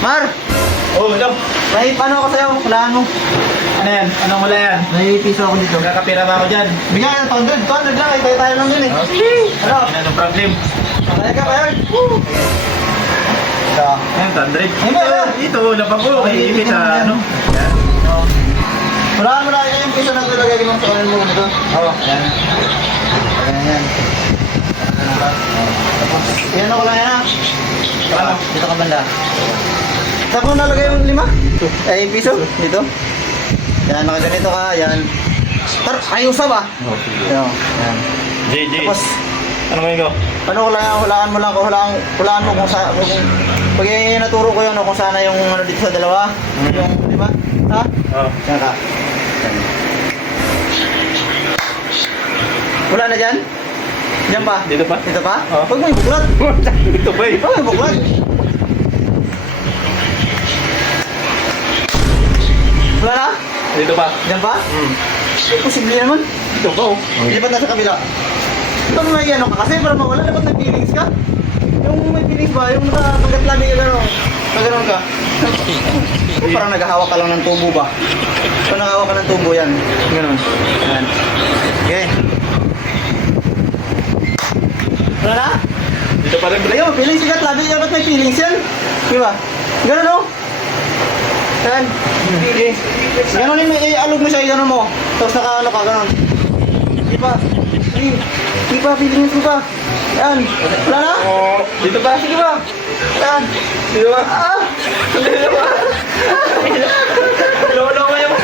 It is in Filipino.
Mar! Oh, hello. May paano ako sa'yo? Hulaan mo. Ano yan? Anong wala yan? May piso ako dito. Kakapira na ako dyan. Bigyan ka ng 200. 200 lang. Tayo tayo lang yun eh. Ano? Anong problem? Kaya ka ba yun? Ito. Ayan, 100. Hindi, wala. Ito, lapang ko. Kay Ibit sa ano. Yan. Hulaan mo na yung piso na tulagay mo sa kanan mo dito. Oo. Ayan. Ayan. Yan ako lang yan ha. Ano? Dito ka banda. Saan ko nalagay yung 5? Ay, piso. Dito. Yan, nakaganito ka. Yan. Ayusa ba? Yan. Yan. JJ. Tapos, Ano ngayon ko? ano hulaan mo lang ko, hulaan mo kung saan, pag naturo ko yun, kung saan yung ano dito sa dalawa, yung 5, ha? Oh. Yan ka. Yan. Wala na dyan? Diyan pa? Dito pa? Dito pa? Oh. Huwag mo yung buklat. Ito ba eh? Huwag mo yung buklat. Wala na? Dito pa? Diyan pa? Hmm. Posible naman. Ito pa oh. Lipat na sa kabila. Ito may ano ka kasi para mawala dapat may feelings ka. Yung may feelings ba? Yung nakapagkat labi ka gano'n. Nagano'n ka. Parang naghahawak ka lang ng tubo ba? So naghahawak ka ng tubo yan. Gano'n. Yan. Okay. Wala na? Dito pa rin. Ayun, feelings ka. Labi dapat may feelings yan. Di ba? Gano'n o. Yan. Okay. Gano'n yung alog mo siya. Gano'n mo. Tapos naka ano ka. Gano'n. Di ba? Di ba? Feelings mo pa. Yan. Wala na? Oh, dito pa? Sige ba? Yan. Dito pa? Ah! Dito pa? Lolo mo yung